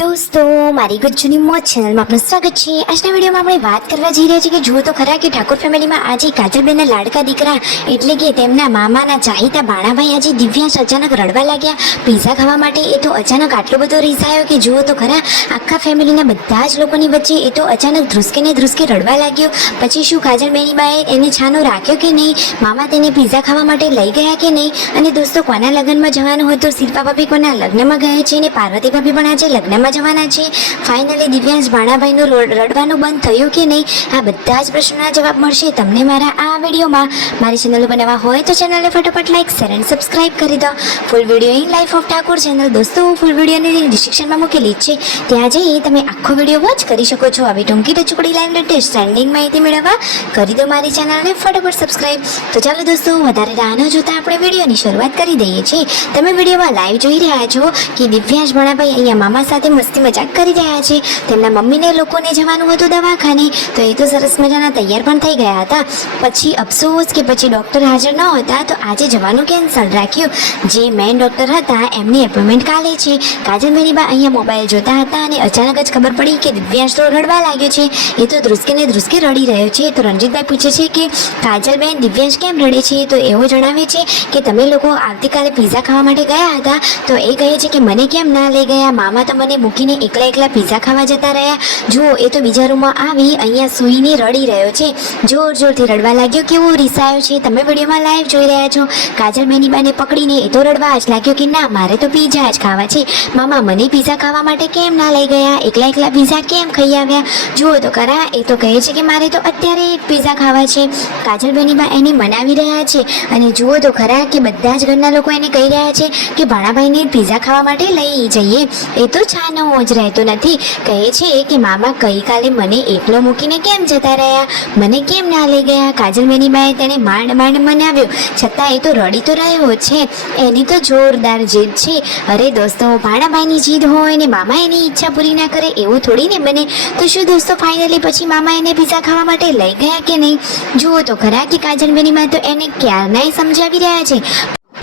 દોસ્તો મારી ગુજ્જુની મોજ ચેનલમાં આપનું સ્વાગત છે। આજના વિડીયોમાં આપણે વાત કરવા જઈ રહ્યા છીએ કે જુઓ તો ખરા કે ઠાકોર ફેમિલીમાં આજે કાજલબેનના લાડકા દીકરા એટલે કે તેમના મામાના ચાહીતા બાણાભાઈ આજે દિવ્યાંશ અચાનક રડવા લાગ્યા પીઝા ખાવા માટે। એ તો અચાનક આટલો બધો રીસાયો કે જુઓ તો ખરા આખા ફેમિલીના બધા જ લોકોની વચ્ચે એ તો અચાનક ધ્રુસકે રડવા લાગ્યો। પછી શું કાજલબેની બાએ એને છાનો રાખ્યો કે નહીં, મામા તેને પીઝા ખાવા માટે લઈ ગયા કે નહીં, અને દોસ્તો કોના લગ્નમાં જવાનું હતું, શિલ્પા ભાભી કોના લગ્નમાં ગયા છે અને પાર્વતી ભાભી પણ આજે લગ્નમાં જવાના છે। ફાઇનલી દિવ્યાંશ બાણાભાઈનું રડવાનું બંધ થયું કે નહીં, આ બધા જ પ્રશ્નોના જવાબ મળશે તમને મારા આ વિડીયોમાં। મારી ચેનલ પર નવા હોય તો ચેનલને ફટાફટ લાઈક શેર અને સબસ્ક્રાઇબ કરી દો। Full video in life of Thakor channel દોસ્તો ફૂલ વિડીયોની ડિસ્ક્રિપ્શનમાં મૂકેલી છે, ત્યાં જઈ તમે આખો વિડીયો વોચ કરી શકો છો। આવી ટૂંકી ટચુકડી લાઈવ લેટેસ્ટ ટ્રેન્ડિંગ માહિતી મેળવવા કરી દો મારી ચેનલને ફટાફટ સબસ્ક્રાઇબ। તો ચાલો દોસ્તો વધારે રાહ ન જોતા આપણે વિડીયોની શરૂઆત કરી દઈએ છીએ। તમે વિડીયોમાં લાઈવ જોઈ રહ્યા છો કે દિવ્યાંશ બાણાભાઈ અહીંયા મામા સાથે મસ્તી મજાક કરી રહ્યા છે। તેમના મમ્મીને લોકોને જવાનું હતું દવાખાને, તો એ તો સરસ મજાના તૈયાર પણ થઈ ગયા હતા। પછી અફસોસ કે પછી ડૉક્ટર હાજર ન હતા તો આજે જવાનું કેન્સલ રાખ્યું। જે મેઇન ડૉક્ટર હતા એમની એપોઇન્ટમેન્ટ કાલે છે। કાજલબેની બા અહીંયા મોબાઈલ જોતા હતા અને અચાનક જ ખબર પડી કે દિવ્યાંશ તો રડવા લાગ્યો છે, એ તો ધ્રુસકે રડી રહ્યો છે। તો રણજીતભાઈ પૂછે છે કે કાજલબેન દિવ્યાંશ કેમ રડે છે, તો એવો જણાવે છે કે તમે લોકો આવતીકાલે પીઝા ખાવા માટે ગયા હતા, તો એ કહે છે કે મને કેમ ના લઈ ગયા, મામા તો મને મૂકીને એકલા પીઝા ખાવા જતા રહ્યા। જુઓ એ તો બીજા રૂમમાં આવી અહીંયા સૂઈને રડી રહ્યો છે, જોરથી રડવા લાગ્યો, કેવો રીસાયો છે તમે વિડીયોમાં લાઈવ જોઈ રહ્યા છો। કાજલબેની બાને પકડીને એ તો રડવા જ લાગ્યો કે ના મારે તો પીઝા જ ખાવા છે, મામા મને પીઝા ખાવા માટે કેમ ના લઈ ગયા, એકલા પીઝા કેમ ખાઈ આવ્યા। જુઓ તો ખરા એ તો કહે છે કે મારે તો અત્યારે એક પીઝા ખાવા છે। કાજલબેની બા એને મનાવી રહ્યા છે અને જુઓ તો ખરા કે બધા જ ઘરના લોકો એને કહી રહ્યા છે કે ભાણાભાઈને પીઝા ખાવા માટે લઈ જઈએ। એ તો છાનો જ રહેતો નથી, કહે છે કે મામા ગઈકાલે મને એકલો મૂકીને કેમ જતા રહ્યા, મને કેમ ના લઈ ગયા। કાજલબેની બાએ તેને માંડ મનાવ્યો, છતાં એ તો રડી તો રહ્યો છે, એની તો જોરદાર જીદ છે। અરે દોસ્તો ભાણાભાઈની જીદ હોય ને મામા એની ઈચ્છા પૂરી ના કરે એવું થોડી ને બને। તો શું દોસ્તો ફાઇનલી પછી મામા એને પીઝા ખાવા માટે લઈ ગયા કે નહીં। જુઓ તો ખરા કે કાજલબેની બા તો એને ક્યારનાય સમજાવી રહ્યા છે,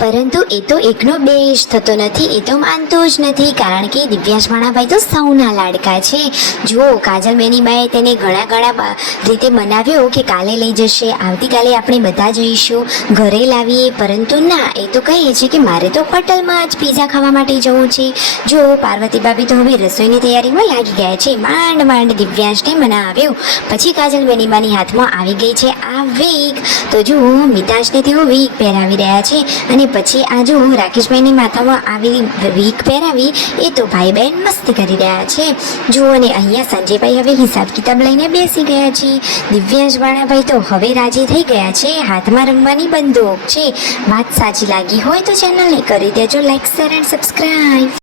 પરંતુ એ તો એકનો બેશ થતો નથી, એ તો માનતો જ નથી, કારણ કે દિવ્યાંશ બાણાભાઈ તો સૌના લાડકા છે। જુઓ કાજલબેની બાએ તેને ઘણા રીતે મનાવ્યો કે કાલે લઈ જશે, આવતીકાલે આપણે બધા જઈશું, ઘરે લાવીએ, પરંતુ ના એ તો કહે છે કે મારે તો હોટલમાં જ પીઝા ખાવા માટે જવું છે। જો પાર્વતી ભાભી તો હવે રસોઈની તૈયારીમાં લાગી ગયા છે, માંડ દિવ્યાંશને મનાવ્યો। પછી કાજલબેની બાની હાથમાં આવી ગઈ છે આ વીક, તો જુઓ મિતાંશને તેઓ વીક પહેરાવી રહ્યા છે અને પછી આ જો રાકેશભાઈની માથામાં આવી વીક પહેરાવી એ તો ભાઈ બહેન મસ્તી કરી રહ્યા છે। જુઓ ને અહીંયા સંજયભાઈ હવે હિસાબ કિતાબ લઈને બેસી ગયા છે। દિવ્યાંશ બાણાભાઈ તો હવે રાજી થઈ ગયા છે, હાથમાં રમવાની બંદૂક છે। વાત સાચી લાગી હોય તો ચેનલને કરી દેજો લાઈક શેર એન્ડ સબસ્ક્રાઇબ।